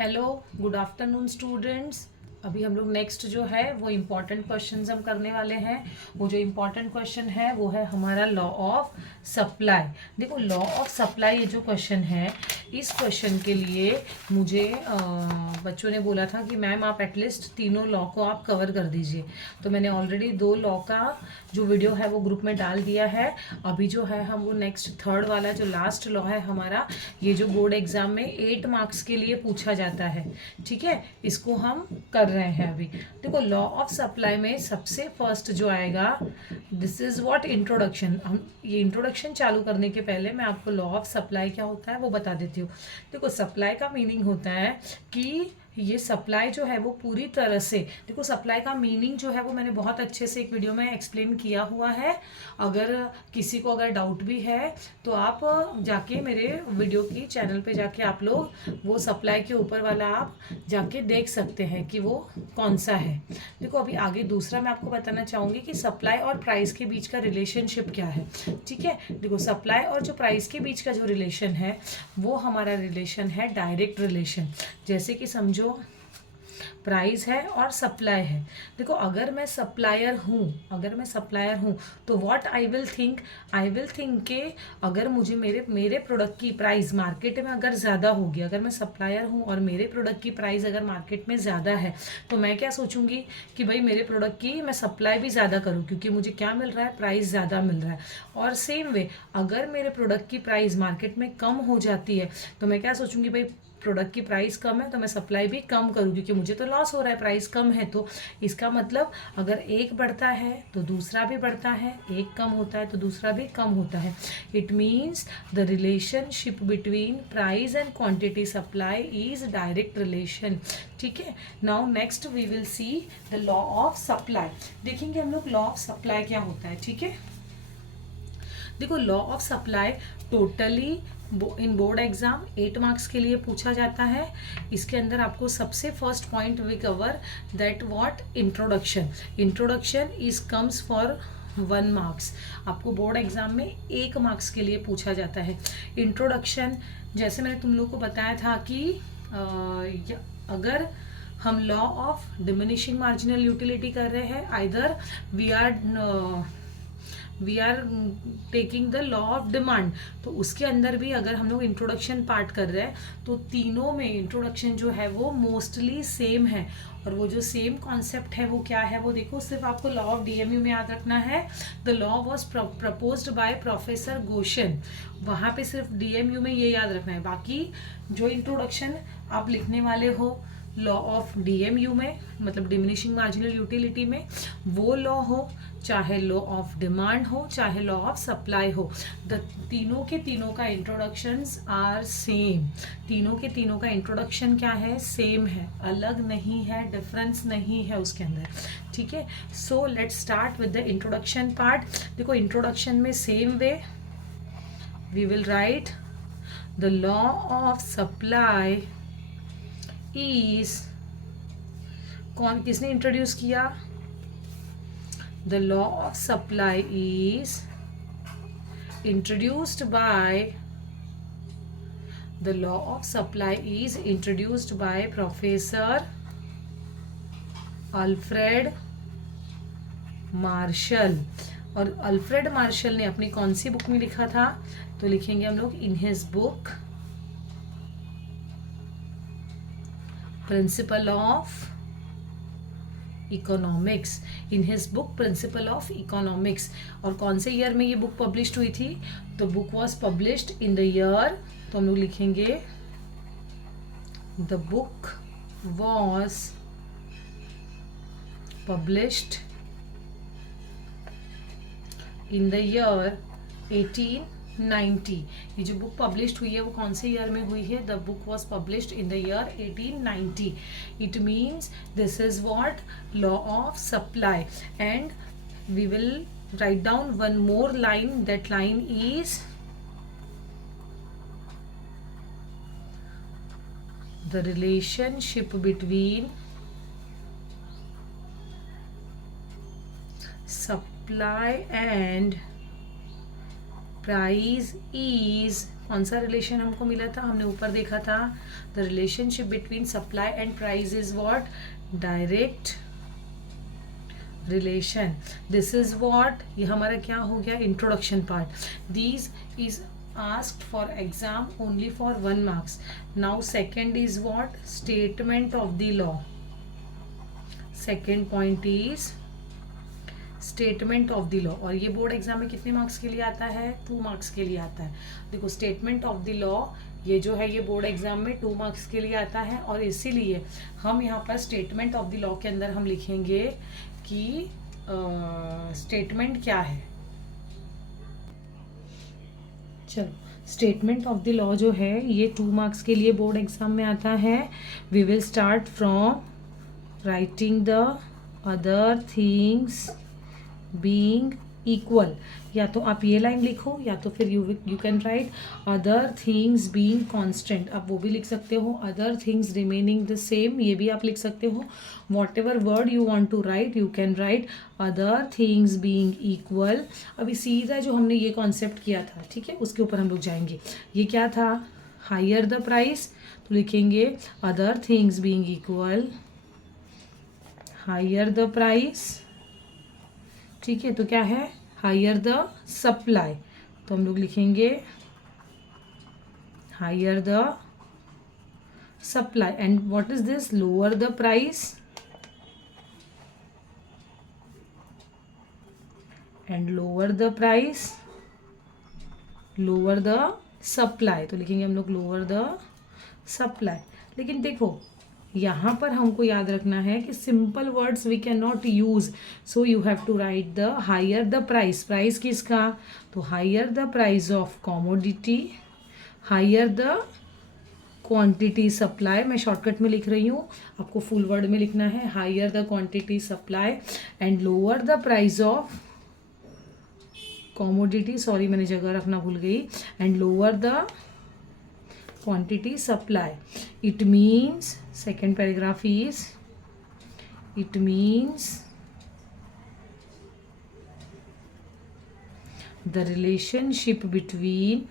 Hello, good afternoon students. अभी हम लोग नेक्स्ट जो है वो इम्पॉर्टेंट क्वेश्चंस हम करने वाले हैं। वो जो इम्पॉर्टेंट क्वेश्चन है वो है हमारा लॉ ऑफ सप्लाई। देखो, लॉ ऑफ सप्लाई ये जो क्वेश्चन है, इस क्वेश्चन के लिए मुझे बच्चों ने बोला था कि मैम आप एटलीस्ट तीनों लॉ को आप कवर कर दीजिए। तो मैंने ऑलरेडी 2 लॉ का जो वीडियो है वो ग्रुप में डाल दिया है। अभी जो है हम वो नेक्स्ट थर्ड वाला जो लास्ट लॉ है हमारा, ये जो बोर्ड एग्जाम में 8 मार्क्स के लिए पूछा जाता है, ठीक है, इसको हम कर रहे हैं अभी। देखो, लॉ ऑफ सप्लाई में सबसे फर्स्ट जो आएगा, दिस इज व्हाट इंट्रोडक्शन। हम ये इंट्रोडक्शन चालू करने के पहले मैं आपको लॉ ऑफ सप्लाई क्या होता है वो बता देती हूँ। देखो, सप्लाई का मीनिंग होता है कि ये सप्लाई जो है वो पूरी तरह से, देखो सप्लाई का मीनिंग जो है वो मैंने बहुत अच्छे से एक वीडियो में एक्सप्लेन किया हुआ है। अगर किसी को अगर डाउट भी है तो आप जाके मेरे वीडियो की चैनल पे जाके आप लोग वो सप्लाई के ऊपर वाला आप जाके देख सकते हैं कि वो कौन सा है। देखो, अभी आगे दूसरा मैं आपको बताना चाहूँगी कि सप्लाई और प्राइस के बीच का रिलेशनशिप क्या है। ठीक है, देखो सप्लाई और जो प्राइस के बीच का जो रिलेशन है वो हमारा रिलेशन है डायरेक्ट रिलेशन। जैसे कि समझो प्राइस है और सप्लाई है। देखो, अगर मैं सप्लायर हूँ तो व्हाट आई विल थिंक के अगर मुझे मेरे प्रोडक्ट की प्राइस मार्केट में अगर ज़्यादा होगी, अगर मैं सप्लायर हूँ और मेरे प्रोडक्ट की प्राइस अगर मार्केट में ज़्यादा है तो मैं क्या सोचूंगी कि भाई मेरे प्रोडक्ट की मैं सप्लाई भी ज़्यादा करूँ, क्योंकि मुझे क्या मिल रहा है, प्राइस ज़्यादा मिल रहा है। और सेम वे, अगर मेरे प्रोडक्ट की प्राइस मार्केट में कम हो जाती है तो मैं क्या सोचूंगी, भाई प्रोडक्ट की प्राइस कम है तो मैं सप्लाई भी कम करूँ, क्योंकि मुझे तो लॉस हो रहा है, प्राइस कम है। तो इसका मतलब अगर एक बढ़ता है तो दूसरा भी बढ़ता है, एक कम होता है तो दूसरा भी कम होता है। It means the relationship between price and quantity supply is direct relation. ठीक है, now next we will see the law of supply. देखेंगे हम लोग लॉ ऑफ सप्लाई क्या होता है। ठीक है, देखो law of supply totally in board exam 8 marks के लिए पूछा जाता है। इसके अंदर आपको सबसे first point we cover that what introduction is comes for 1 marks. आपको बोर्ड एग्जाम में 1 मार्क्स के लिए पूछा जाता है इंट्रोडक्शन। जैसे मैंने तुम लोग को बताया था कि अगर हम law of diminishing marginal utility कर रहे हैं, either we are taking the law of demand, तो उसके अंदर भी अगर हम लोग इंट्रोडक्शन पार्ट कर रहे हैं तो तीनों में इंट्रोडक्शन जो है वो मोस्टली सेम है। और वो जो सेम कॉन्सेप्ट है वो क्या है वो देखो, सिर्फ आपको लॉ ऑफ डीएमयू में याद रखना है। The law was proposed by professor Gaussian, वहाँ पे सिर्फ डीएमयू में ये याद रखना है। बाकी जो इंट्रोडक्शन आप लिखने वाले हो लॉ ऑफ डीएमयू में, मतलब डिमिनिशिंग मार्जिनल यूटिलिटी में, वो लॉ हो, चाहे लॉ ऑफ डिमांड हो, चाहे लॉ ऑफ सप्लाई हो, तीनों के तीनों का इंट्रोडक्शंस आर सेम। तीनों के तीनों का इंट्रोडक्शन क्या है, सेम है, अलग नहीं है, डिफरेंस नहीं है उसके अंदर। ठीक है, so let's start with the introduction part. देखो, इंट्रोडक्शन में same way we will write the law of supply is, कौन किसने इंट्रोड्यूस किया, the law of supply is introduced by, the law of supply is introduced by professor Alfred Marshall. और Alfred Marshall ने अपनी कौन सी book में लिखा था, तो लिखेंगे हम लोग in his book principle of economics. In his book principle of economics. और कौन से ईयर में ये बुक पब्लिश्ड हुई थी, तो book was published in the year, तो हम लोग लिखेंगे the book was published in the year 1890। ये जो बुक पब्लिश्ड हुई है वो कौन से ईयर में हुई है, the book was published in the year 1890। It means this is what law of supply. And we will write down one more line, that line is the relationship between supply and price is कौन सा relation हमको मिला था, हमने ऊपर देखा था the relationship between supply and price is what, direct relation. This is what, ये हमारा क्या हो गया, introduction part. These is asked for exam only for 1 marks. Now second is what, statement of the law. Second point is statement of the law. और ये board exam में कितने marks के लिए आता है, 2 मार्क्स के लिए आता है. देखो स्टेटमेंट ऑफ द लॉ ये जो है ये बोर्ड एग्जाम में 2 मार्क्स के लिए आता है, और इसीलिए हम यहाँ पर स्टेटमेंट ऑफ द लॉ के अंदर हम लिखेंगे कि स्टेटमेंट क्या है. चलो, स्टेटमेंट ऑफ द लॉ जो है ये 2 मार्क्स के लिए बोर्ड एग्जाम में आता है. We will start from writing the other things being equal. या तो आप ये लाइन लिखो या तो फिर you can write other things being constant. आप वो भी लिख सकते हो. Other things remaining the same, ये भी आप लिख सकते हो. Whatever word you want to write you can write other things being equal. अभी सीधा जो हमने ये कॉन्सेप्ट किया था, ठीक है, उसके ऊपर हम लोग जाएंगे. ये क्या था, हायर द प्राइस, तो लिखेंगे other things being equal, higher the price. ठीक है, तो क्या है, हायर द सप्लाई, तो हम लोग लिखेंगे higher the supply. And what is this, lower the price, and lower the price, lower the supply, तो लिखेंगे हम लोग लोअर द सप्लाई. लेकिन देखो यहाँ पर हमको याद रखना है कि simple words we can not use, so you have to write the higher the price. Price किसका, तो higher the price of commodity, higher the quantity supply. मैं शॉर्टकट में लिख रही हूँ, आपको फुल वर्ड में लिखना है. Higher the quantity supply and lower the price of commodity, sorry मैंने जगह रखना भूल गई, and lower the quantity supply. It means, second paragraph is, it means the relationship between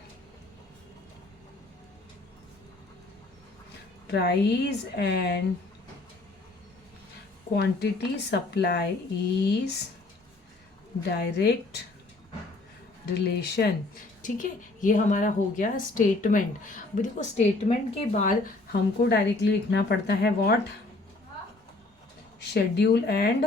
price and quantity supply is direct relation. ठीक है, ये हमारा हो गया स्टेटमेंट. अभी देखो स्टेटमेंट के बाद हमको डायरेक्टली लिखना पड़ता है what, schedule and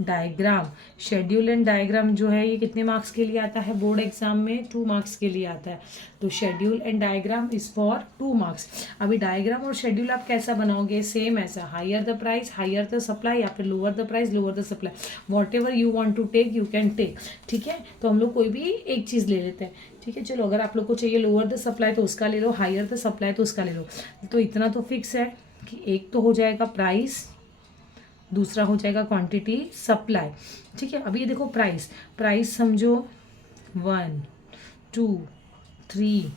diagram. Schedule and diagram जो है ये कितने मार्क्स के लिए आता है बोर्ड एग्जाम में, 2 मार्क्स के लिए आता है. तो schedule and diagram is for 2 marks. अभी डायग्राम और शेड्यूल आप कैसा बनाओगे, सेम ऐसा, higher the price, higher the supply, या फिर lower the price, lower the supply. Whatever you want to take you can take. ठीक है, तो हम लोग कोई भी एक चीज़ ले लेते हैं. ठीक है, चलो अगर आप लोग को चाहिए लोअर द सप्लाई तो उसका ले लो, हायर द सप्लाई तो उसका ले लो. तो इतना तो फिक्स है कि एक तो हो जाएगा प्राइस, दूसरा हो जाएगा क्वांटिटी सप्लाई. ठीक है, अभी ये देखो प्राइस, प्राइस समझो 1 2 3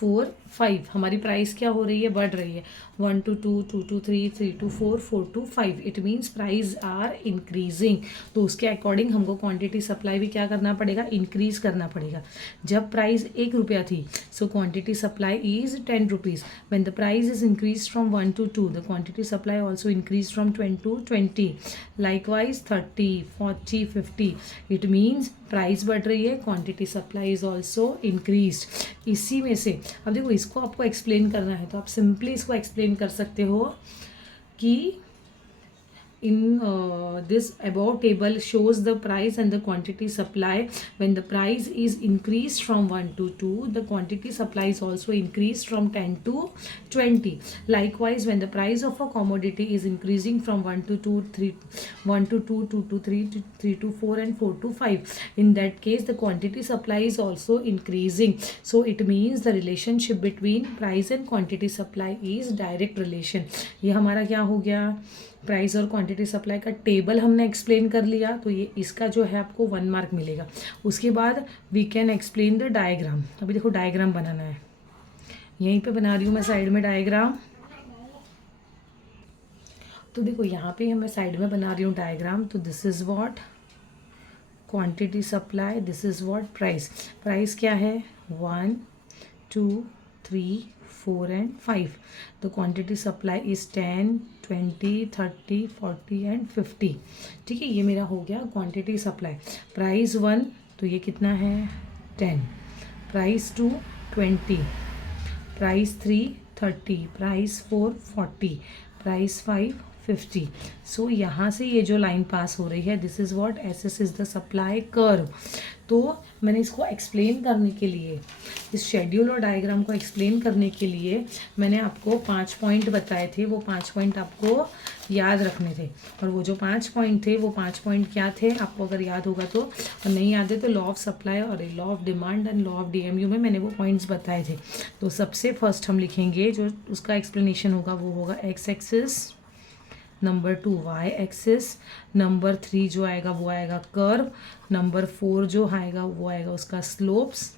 4 5, हमारी प्राइस क्या हो रही है, बढ़ रही है. 1 to 2, 2 to 3, 3 to 4, 4 to 5. It means price are increasing. तो उसके अकॉर्डिंग हमको क्वांटिटी सप्लाई भी क्या करना पड़ेगा, इंक्रीज करना पड़ेगा. जब प्राइस 1 रुपया थी, so quantity supply is 10 rupees. When the price is increase from 1 to 2, the quantity supply also increase from 10 to 20. Likewise 30, 40, 50. It means price बढ़ रही है, quantity supply is also increase. इसी में से अब देखो इसको आपको एक्सप्लेन करना है तो आप सिंपली इसको एक्सप्लेन कर सकते हो कि in this above table shows the price and the quantity supply. When the price is increased from 1 to 2, the quantity supply is also increased from 10 to 20. Likewise, when the price of a commodity is increasing from 1 to 2, 3, 1 to 2, 2 to 3, 3 to 4 and 4 to 5, in that case the quantity supply is also increasing. So it means the relationship between price and quantity supply is direct relation. ये हमारा क्या हो गया, price और quantity supply का table हमने explain कर लिया. तो ये इसका जो है आपको 1 मार्क मिलेगा. उसके बाद we can explain the diagram. अभी देखो डायग्राम बनाना है, यहीं पे बना रही हूँ मैं साइड में डायग्राम. तो देखो यहाँ पे मैं साइड में बना रही हूँ डायग्राम. तो this is what quantity supply, this is what price. Price क्या है 1 2 3 4 and 5। The quantity supply is 10 20 30 40 and 50। ठीक है, ये मेरा हो गया क्वांटिटी सप्लाई। प्राइस 1 तो ये कितना है 10, प्राइस 2 20, प्राइस 3 30, प्राइस 4 40, प्राइस 5 50। सो यहाँ से ये जो लाइन पास हो रही है this is what S is the supply curve. तो मैंने इसको एक्सप्लेन करने के लिए, इस शेड्यूल और डायग्राम को एक्सप्लेन करने के लिए मैंने आपको 5 पॉइंट बताए थे। वो 5 पॉइंट आपको याद रखने थे, और वो जो 5 पॉइंट थे वो 5 पॉइंट क्या थे आपको अगर याद होगा तो, और नहीं याद है तो लॉ ऑफ सप्लाई और law of demand and law of DMU में मैंने वो पॉइंट्स बताए थे। तो सबसे फर्स्ट हम लिखेंगे जो उसका एक्सप्लेनेशन होगा वो होगा X axis, number 2 Y axis, number 3 जो आएगा वो आएगा कर्व, नंबर 4 जो आएगा वो आएगा उसका स्लोप्स,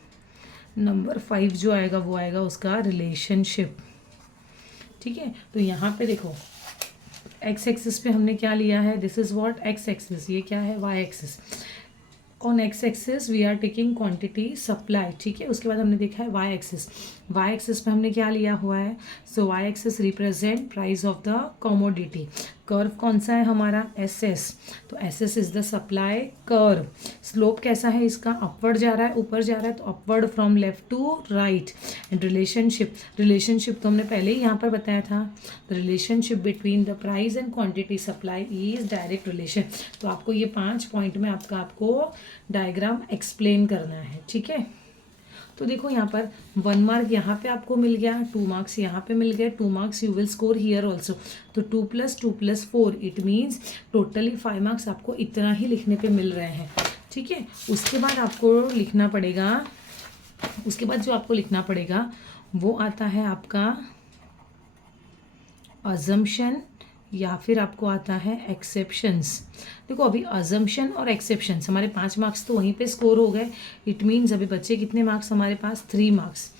नंबर 5 जो आएगा वो आएगा उसका रिलेशनशिप। ठीक है, तो यहाँ पे देखो एक्स एक्सिस पे हमने क्या लिया है, this is what X axis, ये क्या है Y axis. On X axis we are taking quantity supply. ठीक है, उसके बाद हमने देखा है वाई एक्सिस। वाई एक्सिस पे हमने क्या लिया हुआ है, so Y axis represent price of the commodity. Curve कौन सा है हमारा एस एस, तो S S is the supply curve. Slope कैसा है इसका, अपवर्ड जा रहा है, ऊपर जा रहा है, तो upward from left to right. And relationship, relationship तो हमने पहले ही यहाँ पर बताया था, the relationship between the price and quantity supply is direct relation. तो आपको ये 5 पॉइंट में आपको डायग्राम एक्सप्लेन करना है। ठीक है, तो देखो यहाँ पर 1 मार्क यहाँ पे आपको मिल गया, 2 मार्क्स यहाँ पे मिल गए, 2 marks you will score here also. तो 2 + 2 + 4 इट मीन्स टोटली 5 मार्क्स आपको इतना ही लिखने पे मिल रहे हैं। ठीक है, उसके बाद आपको लिखना पड़ेगा, उसके बाद जो आपको लिखना पड़ेगा वो आता है आपका अजम्पशन या फिर आपको आता है एक्सेप्शंस। देखो अभी अजम्पशन और एक्सेप्शंस हमारे 5 मार्क्स तो वहीं पे स्कोर हो गए। इट मीन्स अभी बच्चे कितने मार्क्स हमारे पास 3 मार्क्स।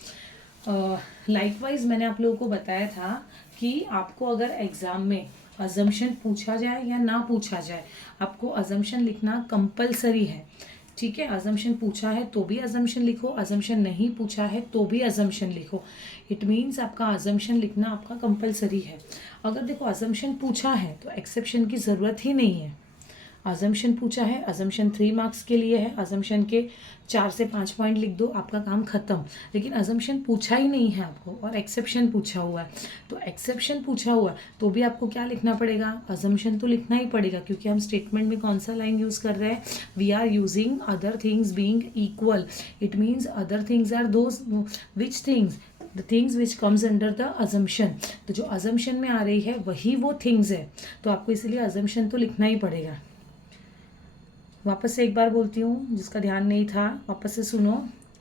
लाइकवाइज मैंने आप लोगों को बताया था कि आपको अगर एग्जाम में अजम्पशन पूछा जाए या ना पूछा जाए, आपको अजम्पशन लिखना कंपलसरी है। ठीक है, अजम्पशन पूछा है तो भी अजम्पशन लिखो, अजम्पशन नहीं पूछा है तो भी अजम्पशन लिखो। इट मीन्स आपका अजम्पशन लिखना आपका कंपलसरी है। अगर देखो अजम्पशन पूछा है तो एक्सेप्शन की ज़रूरत ही नहीं है। अजम्पशन पूछा है, अजम्पशन 3 मार्क्स के लिए है, अजम्पशन के 4 से 5 पॉइंट लिख दो, आपका काम खत्म। लेकिन अजम्पशन पूछा ही नहीं है आपको और एक्सेप्शन पूछा हुआ है, तो एक्सेप्शन पूछा हुआ है तो भी आपको क्या लिखना पड़ेगा, अजम्पशन तो लिखना ही पड़ेगा, क्योंकि हम स्टेटमेंट में कौन सा लाइन यूज़ कर रहे हैं, we are using other things being equal. It means other things are those which things, the things which comes under the assumption. तो जो अजम्पशन में आ रही है वही वो थिंग्स है, तो आपको इसलिए अजम्पशन तो लिखना ही पड़ेगा। वापस से एक बार बोलती हूँ, जिसका ध्यान नहीं था वापस से सुनो।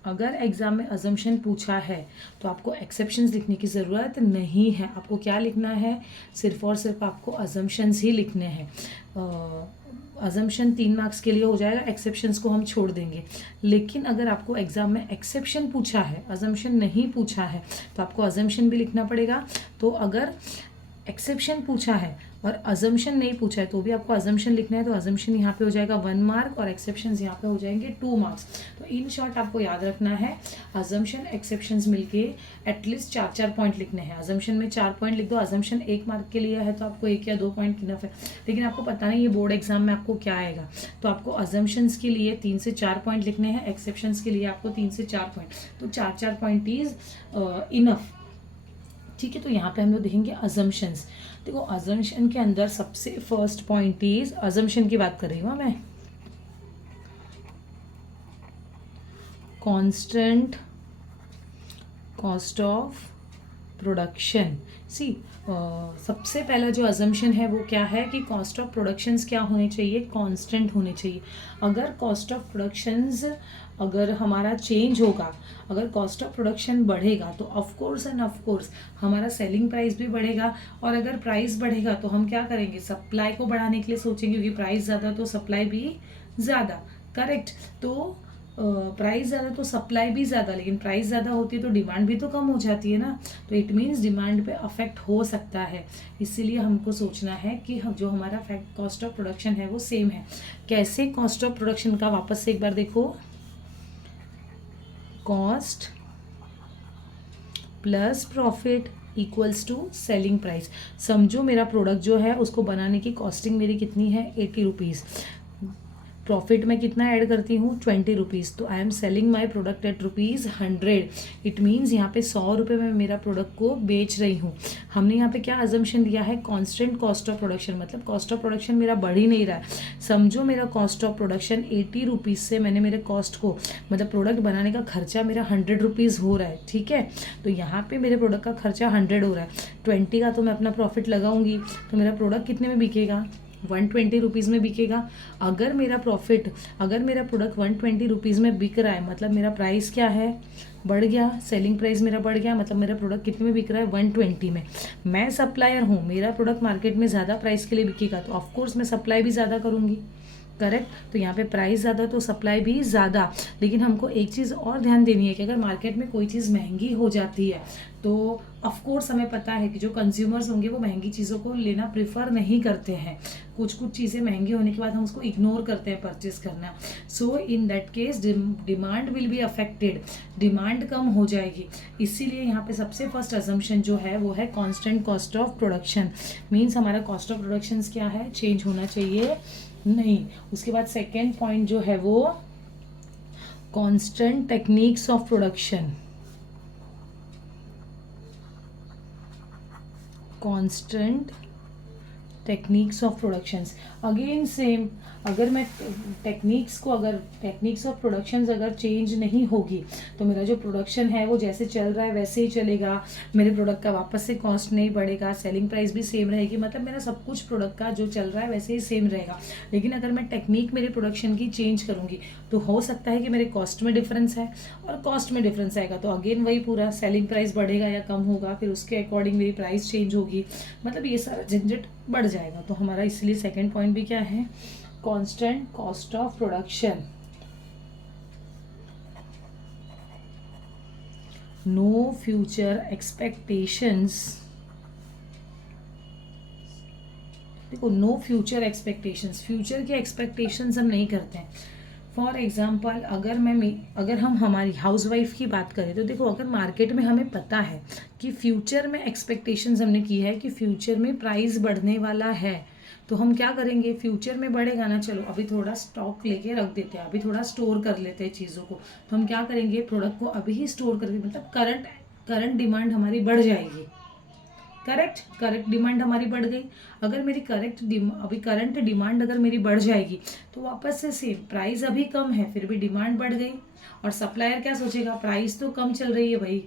अगर एग्जाम में अजम्पशन पूछा है तो आपको एक्सेप्शंस लिखने की ज़रूरत नहीं है। आपको क्या लिखना है, सिर्फ और सिर्फ आपको अजम्पशंस ही लिखने हैं। अजम्पशन 3 मार्क्स के लिए हो जाएगा, एक्सेप्शंस को हम छोड़ देंगे। लेकिन अगर आपको एग्जाम में एक्सेप्शन पूछा है, अजम्पशन नहीं पूछा है, तो आपको अजम्पशन भी लिखना पड़ेगा। तो अगर एक्सेप्शन पूछा है और अजम्पशन नहीं पूछा है तो भी आपको अजम्पशन लिखना है, तो अजम्पशन यहाँ पे हो जाएगा 1 मार्क और एक्सेप्शंस यहाँ पे हो जाएंगे 2 मार्क्स। तो इन शॉर्ट आपको याद रखना है, अजम्पशन एक्सेप्शंस मिलके एटलीस्ट 4-4 पॉइंट लिखने हैं। अजम्पशन में 4 पॉइंट लिख दो, अजम्पशन 1 मार्क के लिए है तो आपको 1 या 2 पॉइंट इनफ है। लेकिन आपको पता नहीं ये बोर्ड एग्जाम में आपको क्या आएगा, तो आपको अजम्पशंस के लिए 3 से 4 पॉइंट लिखने हैं, एक्सेप्शंस के लिए आपको 3 से 4 पॉइंट, तो 4-4 पॉइंट इज इनफ। ठीक है, तो यहाँ पे हम लोग देखेंगे अजम्पशंस। देखो अजम्पशन के अंदर सबसे फर्स्ट पॉइंट इज, अजम्पशन की बात कर रही हूँ मैं, कांस्टेंट कॉस्ट ऑफ प्रोडक्शन। सी सबसे पहला जो अजम्पशन है वो क्या है कि कॉस्ट ऑफ प्रोडक्शंस क्या होने चाहिए, कांस्टेंट होने चाहिए। अगर कॉस्ट ऑफ प्रोडक्शंस अगर हमारा चेंज होगा, अगर कॉस्ट ऑफ प्रोडक्शन बढ़ेगा तो of course end of course हमारा सेलिंग प्राइस भी बढ़ेगा। और अगर प्राइस बढ़ेगा तो हम क्या करेंगे, सप्लाई को बढ़ाने के लिए सोचेंगे, क्योंकि प्राइस ज़्यादा तो सप्लाई भी ज़्यादा, करेक्ट। तो प्राइस ज़्यादा तो सप्लाई भी ज़्यादा, लेकिन प्राइस ज़्यादा होती है तो डिमांड भी तो कम हो जाती है ना, तो इट मीन्स डिमांड पे अफेक्ट हो सकता है। इसीलिए हमको सोचना है कि हम जो हमारा कॉस्ट ऑफ प्रोडक्शन है वो सेम है। कैसे कॉस्ट ऑफ प्रोडक्शन का, वापस से एक बार देखो, cost plus profit equals to selling price. समझो मेरा प्रोडक्ट जो है उसको बनाने की कॉस्टिंग मेरी कितनी है, 80 रुपीज़। प्रॉफिट में कितना ऐड करती हूँ, 20 रुपीज़। तो I am selling my product at ₹100। It means यहाँ पे 100 रुपये में मेरा प्रोडक्ट को बेच रही हूँ। हमने यहाँ पे क्या अजम्पशन दिया है, कांस्टेंट कॉस्ट ऑफ प्रोडक्शन, मतलब कॉस्ट ऑफ प्रोडक्शन मेरा बढ़ ही नहीं रहा है। समझो मेरा कॉस्ट ऑफ प्रोडक्शन 80 रुपीज़ से मैंने मेरे कॉस्ट को, मतलब प्रोडक्ट बनाने का खर्चा मेरा 100 रुपीज़ हो रहा है, ठीक है। तो यहाँ पे मेरे प्रोडक्ट का खर्चा 100 हो रहा है, 20 का तो मैं अपना प्रॉफिट लगाऊंगी, तो मेरा प्रोडक्ट कितने में बिकेगा, 120 रुपीज़ में बिकेगा। अगर मेरा प्रोडक्ट 120 रुपीज़ में बिक रहा है, मतलब मेरा प्राइस क्या है, बढ़ गया, सेलिंग प्राइस मेरा बढ़ गया, मतलब मेरा प्रोडक्ट कितने में बिक रहा है, 120 में। मैं सप्लायर हूँ, मेरा प्रोडक्ट मार्केट में ज़्यादा प्राइस के लिए बिकेगा, तो ऑफकोर्स मैं सप्लाई भी ज़्यादा करूँगी, करेक्ट। तो यहाँ पे प्राइस ज़्यादा तो सप्लाई भी ज़्यादा। लेकिन हमको एक चीज़ और ध्यान देनी है कि अगर मार्केट में कोई चीज़ महंगी हो जाती है तो ऑफ कोर्स हमें पता है कि जो कंज्यूमर्स होंगे वो महंगी चीज़ों को लेना प्रेफर नहीं करते हैं। कुछ चीज़ें महंगी होने के बाद हम उसको इग्नोर करते हैं परचेज करना। So in that case demand will be affected, demand कम हो जाएगी। इसीलिए यहाँ पे सबसे फर्स्ट अजम्पशन जो है वो है constant cost of production. Means हमारा कॉस्ट ऑफ प्रोडक्शन क्या है, चेंज होना चाहिए नहीं। उसके बाद सेकेंड पॉइंट जो है वो constant techniques of production, constant techniques of productions. Again same, अगर मैं टेक्निक्स ऑफ प्रोडक्शंस अगर चेंज नहीं होगी तो मेरा जो प्रोडक्शन है वो जैसे चल रहा है वैसे ही चलेगा, मेरे प्रोडक्ट का वापस से कॉस्ट नहीं बढ़ेगा, सेलिंग प्राइस भी सेम रहेगी, मतलब मेरा सब कुछ प्रोडक्ट का जो चल रहा है वैसे ही सेम रहेगा। लेकिन अगर मैं टेक्निक मेरे प्रोडक्शन की चेंज करूँगी तो हो सकता है कि मेरे कॉस्ट में डिफरेंस है, और कॉस्ट में डिफरेंस आएगा तो अगेन वही पूरा सेलिंग प्राइस बढ़ेगा या कम होगा, फिर उसके अकॉर्डिंग मेरी प्राइस चेंज होगी, मतलब ये सारा झंझट बढ़ जाएगा। तो हमारा इसलिए सेकेंड पॉइंट भी क्या है, constant cost of production. No future expectations, देखो नो फ्यूचर एक्सपेक्टेशंस, फ्यूचर के एक्सपेक्टेशंस हम नहीं करते हैं। फॉर एग्जाम्पल अगर हम हमारी हाउसवाइफ की बात करें तो देखो, अगर मार्केट में हमें पता है कि फ्यूचर में एक्सपेक्टेशंस हमने की है कि फ्यूचर में प्राइस बढ़ने वाला है, तो हम क्या करेंगे, फ्यूचर में बढ़ेगा ना, चलो अभी थोड़ा स्टॉक लेके रख देते हैं, अभी थोड़ा स्टोर कर लेते हैं चीज़ों को। तो हम क्या करेंगे, प्रोडक्ट को अभी ही स्टोर करके, मतलब करंट डिमांड हमारी बढ़ जाएगी, करेक्ट डिमांड हमारी बढ़ गई। अगर मेरी अभी करंट डिमांड अगर मेरी बढ़ जाएगी तो वापस से सेम, प्राइस अभी कम है फिर भी डिमांड बढ़ गई, और सप्लायर क्या सोचेगा, प्राइस तो कम चल रही है भाई,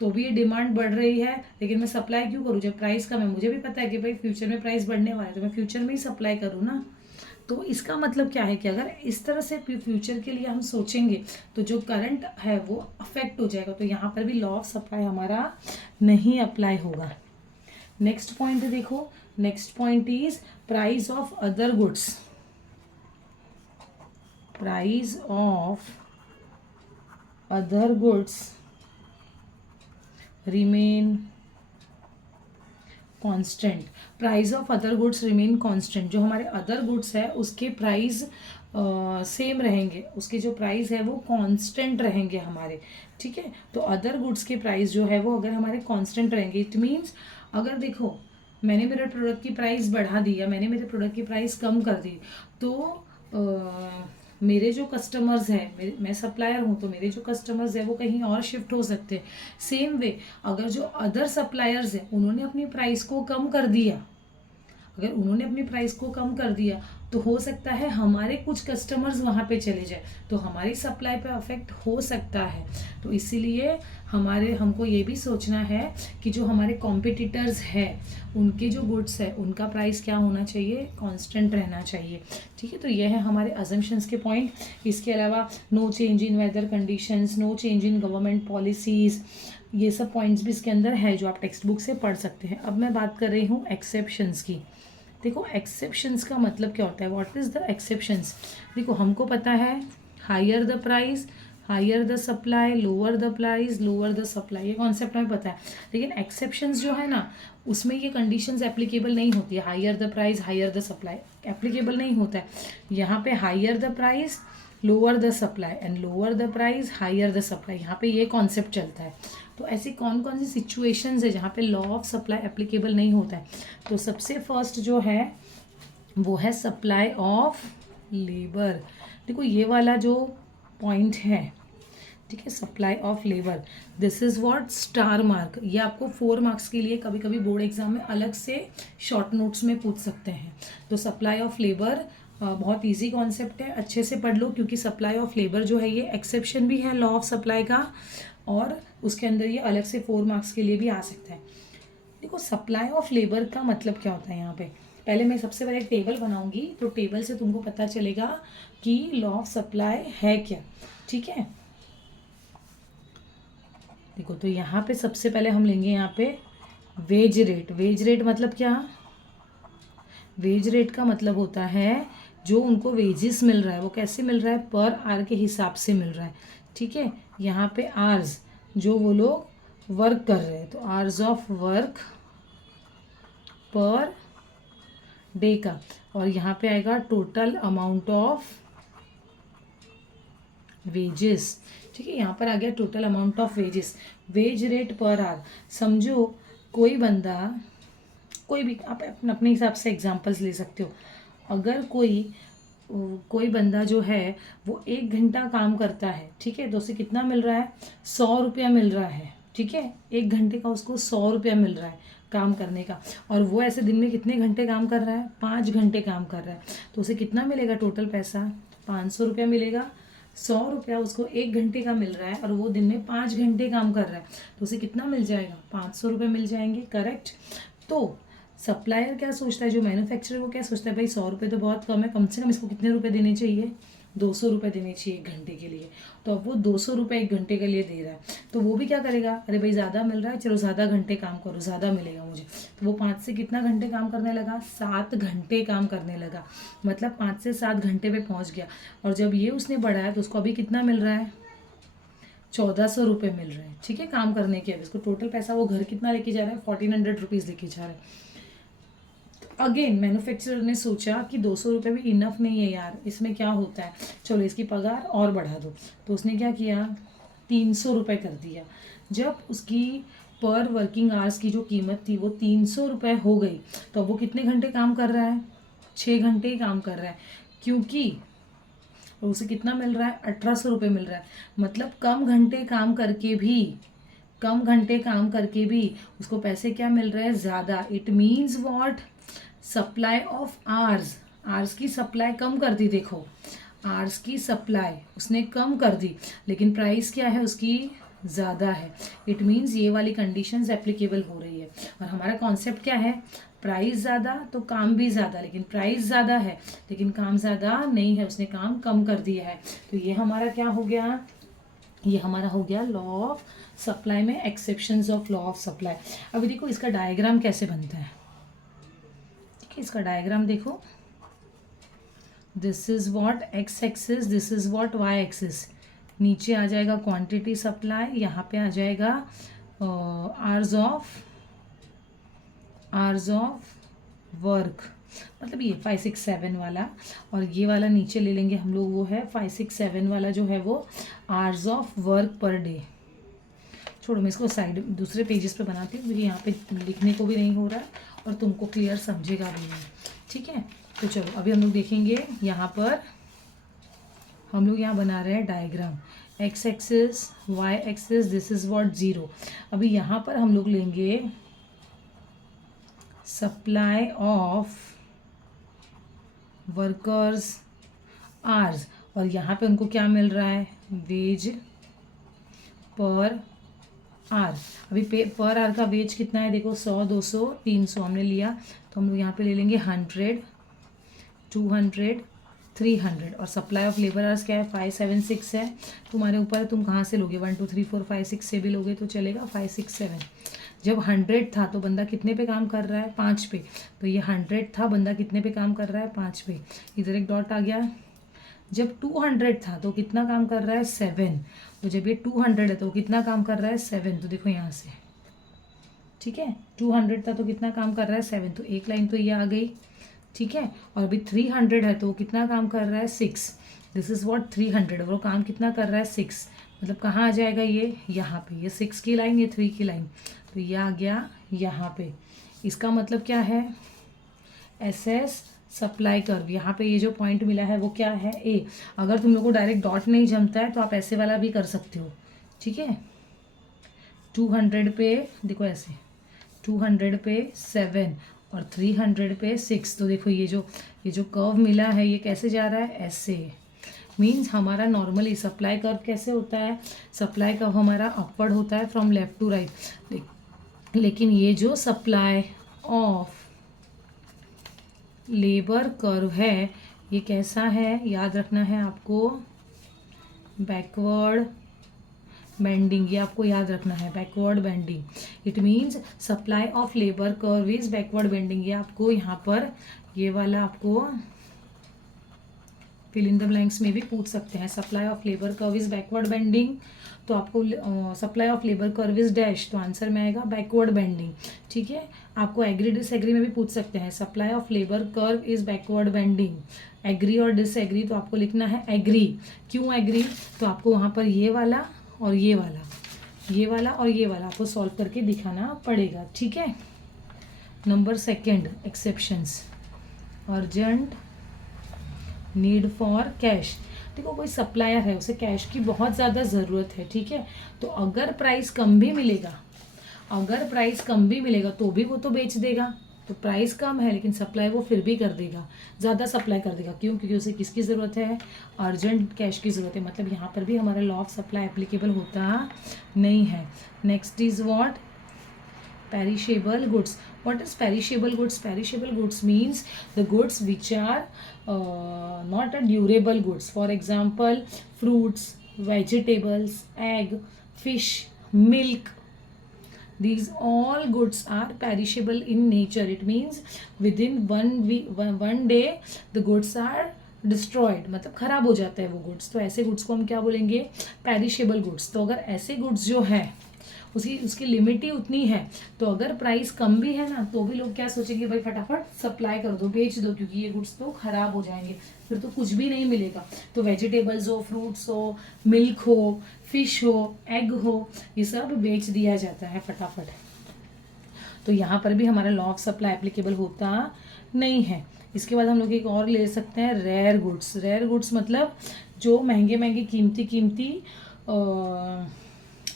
तो भी ये डिमांड बढ़ रही है, लेकिन मैं सप्लाई क्यों करूँ जब प्राइस कम है, मुझे भी पता है कि भाई फ्यूचर में प्राइस बढ़ने वाला है तो मैं फ्यूचर में ही सप्लाई करूँ ना। तो इसका मतलब क्या है कि अगर इस तरह से फ्यूचर के लिए हम सोचेंगे तो जो करंट है वो अफेक्ट हो जाएगा, तो यहाँ पर भी लॉ ऑफ सप्लाई हमारा नहीं अप्लाई होगा। नेक्स्ट पॉइंट देखो, next point is price of other goods, price of other goods remain constant, price of other goods remain constant. जो हमारे अदर गुड्स है उसके प्राइस सेम रहेंगे, उसके जो प्राइस है वो कांस्टेंट रहेंगे हमारे, ठीक है। तो अदर गुड्स के प्राइस जो है वो अगर हमारे कांस्टेंट रहेंगे, इट मीन्स अगर देखो मैंने मेरे प्रोडक्ट की प्राइस बढ़ा दी या मैंने मेरे प्रोडक्ट की प्राइस कम कर दी, तो मेरे जो कस्टमर्स हैं, मैं सप्लायर हूँ तो मेरे जो कस्टमर्स हैं वो कहीं और शिफ्ट हो सकते हैं। सेम वे अगर जो अदर सप्लायर्स हैं उन्होंने अपनी प्राइस को कम कर दिया, अगर उन्होंने अपनी प्राइस को कम कर दिया तो हो सकता है हमारे कुछ कस्टमर्स वहाँ पे चले जाए, तो हमारी सप्लाई पे अफेक्ट हो सकता है। तो इसीलिए हमको ये भी सोचना है कि जो हमारे कॉम्पिटिटर्स हैं उनके जो गुड्स है उनका प्राइस क्या होना चाहिए, कांस्टेंट रहना चाहिए, ठीक है। तो ये है हमारे अजम्पशंस के पॉइंट। इसके अलावा no change in weather conditions, no change in government policies, ये सब पॉइंट्स भी इसके अंदर है जो आप टेक्स्ट बुक से पढ़ सकते हैं। अब मैं बात कर रही हूँ एक्सेप्शंस की। देखो एक्सेप्शंस का मतलब क्या होता है, व्हाट इज़ द एक्सेप्शंस। देखो हमको पता है higher the price, higher the supply, lower the price, lower the supply, ये कॉन्सेप्ट हमें पता है। लेकिन एक्सेप्शंस जो है ना, उसमें ये कंडीशंस एप्लीकेबल नहीं होती है। Higher the price, higher the supply applicable नहीं होता है। यहाँ पे higher the price, lower the supply and lower the price, higher the supply, यहाँ पे ये कॉन्सेप्ट चलता है। तो ऐसी कौन कौन सी सिचुएशंस है जहाँ पे लॉ ऑफ सप्लाई एप्लीकेबल नहीं होता है? तो सबसे फर्स्ट जो है वो है सप्लाई ऑफ लेबर। देखो ये वाला जो पॉइंट है, ठीक है, supply of labour, this is what star mark. ये आपको 4 मार्क्स के लिए कभी कभी बोर्ड एग्जाम में अलग से शॉर्ट नोट्स में पूछ सकते हैं। तो सप्लाई ऑफ लेबर बहुत इजी कॉन्सेप्ट है, अच्छे से पढ़ लो, क्योंकि सप्लाई ऑफ लेबर जो है ये एक्सेप्शन भी है लॉ ऑफ सप्लाई का, और उसके अंदर ये अलग से 4 मार्क्स के लिए भी आ सकता है। देखो सप्लाई ऑफ लेबर का मतलब क्या होता है यहाँ पे, पहले मैं सबसे पहले एक टेबल बनाऊंगी, तो टेबल से तुमको पता चलेगा कि लॉ ऑफ सप्लाई है क्या, ठीक है। देखो तो यहाँ पे सबसे पहले हम लेंगे यहाँ पे वेज रेट। वेज रेट मतलब क्या? वेज रेट का मतलब होता है जो उनको वेजेस मिल रहा है वो कैसे मिल रहा है, पर आवर के हिसाब से मिल रहा है, ठीक है। यहाँ पे आवर्स जो वो लोग वर्क कर रहे हैं, तो hours of work per day का, और यहाँ पे आएगा टोटल अमाउंट ऑफ वेजेस, ठीक है। यहाँ पर आ गया total amount of wages, wage rate per hour. समझो कोई बंदा, कोई भी आप अपने हिसाब से एग्जांपल्स ले सकते हो। अगर कोई बंदा जो है वो 1 घंटा काम करता है, ठीक है, तो उसे कितना मिल रहा है? 100 रुपया मिल रहा है, ठीक है। 1 घंटे का उसको 100 रुपया मिल रहा है काम करने का, और वो ऐसे दिन में कितने घंटे काम कर रहा है? 5 घंटे काम कर रहा है, तो उसे कितना मिलेगा टोटल पैसा? 500 रुपया मिलेगा। 100 रुपया उसको 1 घंटे का मिल रहा है और वो दिन में 5 घंटे काम कर रहा है, तो उसे कितना मिल जाएगा? 500 रुपये मिल जाएंगे, करेक्ट। तो सप्लायर क्या सोचता है, जो मैन्युफैक्चरर वो क्या सोचता है, भाई 100 रुपये तो बहुत कम है, कम से कम इसको कितने रुपए देने चाहिए? 200 रुपये देने चाहिए 1 घंटे के लिए। तो अब वो 200 रुपये 1 घंटे के लिए दे रहा है, तो वो भी क्या करेगा, अरे भाई ज़्यादा मिल रहा है, चलो ज़्यादा घंटे काम करो, ज़्यादा मिलेगा मुझे। तो वो 5 से कितना घंटे काम करने लगा? 7 घंटे काम करने लगा, मतलब 5 से 7 घंटे पे पहुँच गया। और जब ये उसने बढ़ाया तो उसको अभी कितना मिल रहा है? 1400 रुपये मिल रहे हैं, ठीक है, काम करने के। अब इसको टोटल पैसा वो घर कितना लेके जा रहा है? 1400 रुपीज़ लेके जा रहा है। अगेन मैन्युफैक्चरर ने सोचा कि 200 रुपये भी इनफ नहीं है यार, इसमें क्या होता है, चलो इसकी पगार और बढ़ा दो। तो उसने क्या किया? 300 रुपये कर दिया। जब उसकी पर वर्किंग आवर्स की जो कीमत थी वो 300 रुपये हो गई, तो वो कितने घंटे काम कर रहा है? 6 घंटे ही काम कर रहा है, क्योंकि और उसे कितना मिल रहा है? 1800 रुपये मिल रहा है। मतलब कम घंटे काम करके भी उसको पैसे क्या मिल रहे हैं? ज़्यादा। It means what? Supply of आर्स की सप्लाई कम कर दी। देखो आर्स की सप्लाई उसने कम कर दी, लेकिन प्राइस क्या है उसकी? ज़्यादा है। इट मीन्स ये वाली कंडीशंस एप्लीकेबल हो रही है। और हमारा कॉन्सेप्ट क्या है? प्राइस ज़्यादा तो काम भी ज़्यादा, लेकिन प्राइस ज़्यादा है लेकिन काम ज़्यादा नहीं है, उसने काम कम कर दिया है। तो ये हमारा क्या हो गया? ये हमारा हो गया लॉ ऑफ सप्लाई में exceptions of law of supply. अभी देखो इसका डायग्राम कैसे बनता है, ठीक है, इसका डायग्राम देखो। This is what X axis, this is what Y axis. नीचे आ जाएगा क्वांटिटी सप्लाई, यहाँ पे आ जाएगा आवर्स ऑफ वर्क, मतलब ये 5 6 7 वाला, और ये वाला नीचे ले लेंगे हम लोग, वो है 5 6 7 वाला जो है वो hours of work per day. छोड़ो मैं इसको साइड दूसरे पेजेस पे बनाती हूँ, क्योंकि यहाँ पे लिखने को भी नहीं हो रहा है और तुमको क्लियर समझेगा भी नहीं, ठीक है। तो चलो अभी हम लोग देखेंगे, यहाँ पर हम लोग यहाँ बना रहे हैं diagram, X axis Y axis, this is what 0। अभी यहाँ पर हम लोग लेंगे सप्लाई ऑफ वर्कर्स आवर्स, और यहाँ पे उनको क्या मिल रहा है? वेज पर आर। अभी पर आर का वेज कितना है? देखो 100 200 300 हमने लिया, तो हम लोग यहाँ पे ले लेंगे 100 200 300। और सप्लाई ऑफ लेबर आवर्स क्या है? 576 है, तुम्हारे ऊपर है तुम कहाँ से लोगे, 1 2 3 4 5 6 से भी लोगे तो चलेगा, 5 6 7। जब 100 था तो बंदा कितने पे काम कर रहा है? 5 पे। तो ये 100 था, बंदा कितने पे काम कर रहा है? 5 पे। इधर एक डॉट आ गया, जब 200 था तो कितना काम कर रहा है 7, तो जब ये 200 है तो कितना काम कर रहा है 7, तो देखो यहाँ से, ठीक है, 200 था तो कितना काम कर रहा है 7, तो एक लाइन तो ये आ गई, ठीक है। और अभी 300 है तो कितना काम कर रहा है 6, दिस इज व्हाट 300, वो काम कितना कर रहा है 6, मतलब कहाँ आ जाएगा ये, यहाँ पे, ये 6 की लाइन, ये 3 की लाइन, तो ये आ गया यहाँ पे। इसका मतलब क्या है, एसएस सप्लाई कर्व, यहाँ पे ये जो पॉइंट मिला है वो क्या है ए। अगर तुम लोग को डायरेक्ट डॉट नहीं जमता है तो आप ऐसे वाला भी कर सकते हो, ठीक है। 200 पे देखो ऐसे, 200 पे 7 और 300 पे 6, तो देखो ये जो कर्व मिला है ये कैसे जा रहा है, ऐसे। मीन्स हमारा नॉर्मली सप्लाई कर्व कैसे होता है, सप्लाई कर्व हमारा अपवर्ड होता है फ्रॉम लेफ्ट टू राइट, लेकिन ये जो सप्लाई ऑफ लेबर कर्व है ये कैसा है, याद रखना है आपको, बैकवर्ड बेंडिंग, ये आपको याद रखना है, backward bending. It means supply of labour curve is backward bending. ये आपको यहाँ पर ये वाला आपको फिल इन द ब्लैंक्स में भी पूछ सकते हैं। Supply of labour curve is backward bending, तो आपको supply of labour curve is dash, तो आंसर में आएगा बैकवर्ड बेंडिंग, ठीक है। आपको एग्री डिसएग्री में भी पूछ सकते हैं, supply of labour curve is backward bending, agree और डिसएग्री, तो आपको लिखना है एग्री। क्यों एग्री, तो आपको वहाँ पर ये वाला और ये वाला, ये वाला और ये वाला आपको सॉल्व करके दिखाना पड़ेगा, ठीक है। Number 2 exceptions, urgent need for cash. देखो कोई सप्लायर है, उसे कैश की बहुत ज़्यादा ज़रूरत है, ठीक है। तो अगर प्राइस कम भी मिलेगा, अगर प्राइस कम भी मिलेगा तो भी वो तो बेच देगा, तो प्राइस कम है लेकिन सप्लाई वो फिर भी कर देगा, ज़्यादा सप्लाई कर देगा। क्यों, क्योंकि उसे किसकी ज़रूरत है, अर्जेंट कैश की ज़रूरत है। मतलब यहाँ पर भी हमारा लॉ ऑफ सप्लाई एप्लीकेबल होता नहीं है। Next is what, perishable goods. What is perishable goods? Perishable goods means the goods which are not a durable goods. For example, fruits, vegetables, egg, fish, milk. These all goods are perishable in nature. It means within one day the goods are destroyed, मतलब खराब हो जाता है वो goods. तो ऐसे goods को हम क्या बोलेंगे, पेरिशेबल गुड्स। तो अगर ऐसे गुड्स जो है उसकी लिमिट ही उतनी है, तो अगर प्राइस कम भी है ना तो भी लोग क्या सोचेंगे, भाई फटाफट सप्लाई कर दो, बेच दो, क्योंकि ये गुड्स तो खराब हो जाएंगे, फिर तो कुछ भी नहीं मिलेगा। तो वेजिटेबल्स हो, फ्रूट्स हो, मिल्क हो, फिश हो, एग हो, ये सब बेच दिया जाता है फटाफट। तो यहाँ पर भी हमारा लॉ ऑफ सप्लाई एप्लीकेबल होता नहीं है। इसके बाद हम लोग एक और ले सकते हैं, रेयर गुड्स। रेयर गुड्स मतलब जो महंगे महंगे कीमती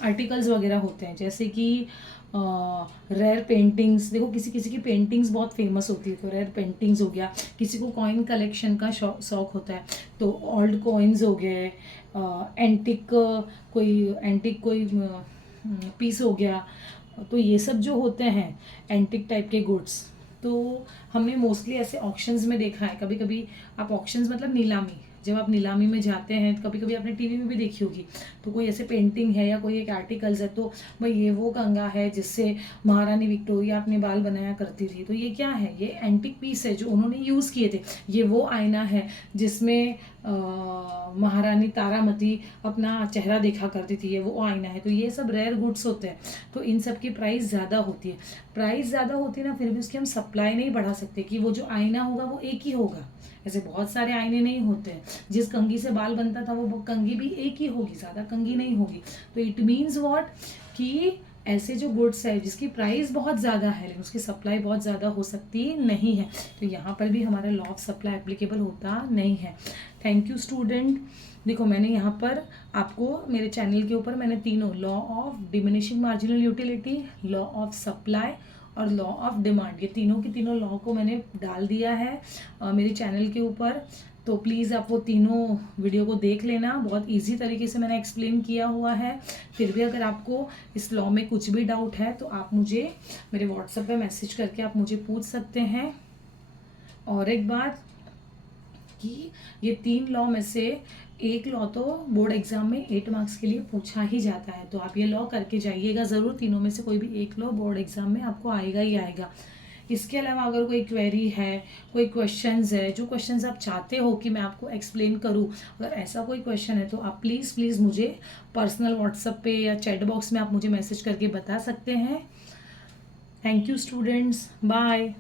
आर्टिकल्स वगैरह होते हैं, जैसे कि रेयर पेंटिंग्स। देखो किसी किसी की पेंटिंग्स बहुत फेमस होती है, तो रेयर पेंटिंग्स हो गया। किसी को कॉइन कलेक्शन का शौक होता है, तो ओल्ड कॉइन्स हो गए, एंटिक कोई पीस हो गया। तो ये सब जो होते हैं एंटिक टाइप के गुड्स, तो हमने मोस्टली ऐसे ऑक्शंस में देखा है। कभी कभी आप ऑक्शंस मतलब नीलामी, जब आप नीलामी में जाते हैं, कभी कभी आपने टीवी में भी देखी होगी, तो कोई ऐसे पेंटिंग है या कोई एक आर्टिकल्स है, तो भाई ये वो कंघा है जिससे महारानी विक्टोरिया अपने बाल बनाया करती थी, तो ये क्या है, ये एंटिक पीस है जो उन्होंने यूज़ किए थे। ये वो आईना है जिसमें महारानी तारामती अपना चेहरा देखा करती थी, ये वो आईना है। तो ये सब रेयर गुड्स होते हैं, तो इन सब की प्राइस ज़्यादा होती है। प्राइस ज़्यादा होती है ना, फिर भी उसकी हम सप्लाई नहीं बढ़ा सकते कि वो जो आईना होगा वो एक ही होगा। ऐसे बहुत सारे आईने नहीं होते हैं, जिस कंघी से बाल बनता था वो कंघी भी एक ही होगी, ज़्यादा कंघी नहीं होगी। तो इट मीन्स व्हाट, कि ऐसे जो गुड्स है जिसकी प्राइस बहुत ज़्यादा है लेकिन उसकी सप्लाई बहुत ज़्यादा हो सकती नहीं है, तो यहाँ पर भी हमारा लॉ ऑफ सप्लाई एप्लीकेबल होता नहीं है। Thank you student. देखो मैंने यहाँ पर आपको मेरे चैनल के ऊपर मैंने तीनों law of diminishing marginal utility, law of supply और लॉ ऑफ डिमांड, ये तीनों के तीनों लॉ को मैंने डाल दिया है मेरे चैनल के ऊपर। तो प्लीज़ आप वो तीनों वीडियो को देख लेना, बहुत इजी तरीके से मैंने एक्सप्लेन किया हुआ है। फिर भी अगर आपको इस लॉ में कुछ भी डाउट है तो आप मुझे मेरे व्हाट्सएप पे मैसेज करके आप मुझे पूछ सकते हैं। और एक बात कि ये 3 लॉ में से एक लॉ तो बोर्ड एग्जाम में 8 मार्क्स के लिए पूछा ही जाता है, तो आप ये लॉ करके जाइएगा ज़रूर। तीनों में से कोई भी एक लॉ बोर्ड एग्जाम में आपको आएगा ही आएगा। इसके अलावा अगर कोई क्वेरी है, कोई क्वेश्चंस है, जो क्वेश्चंस आप चाहते हो कि मैं आपको एक्सप्लेन करूँ, अगर ऐसा कोई क्वेश्चन है तो आप प्लीज़ मुझे पर्सनल व्हाट्सएप पे या चैट बॉक्स में आप मुझे मैसेज करके बता सकते हैं। Thank you students, bye.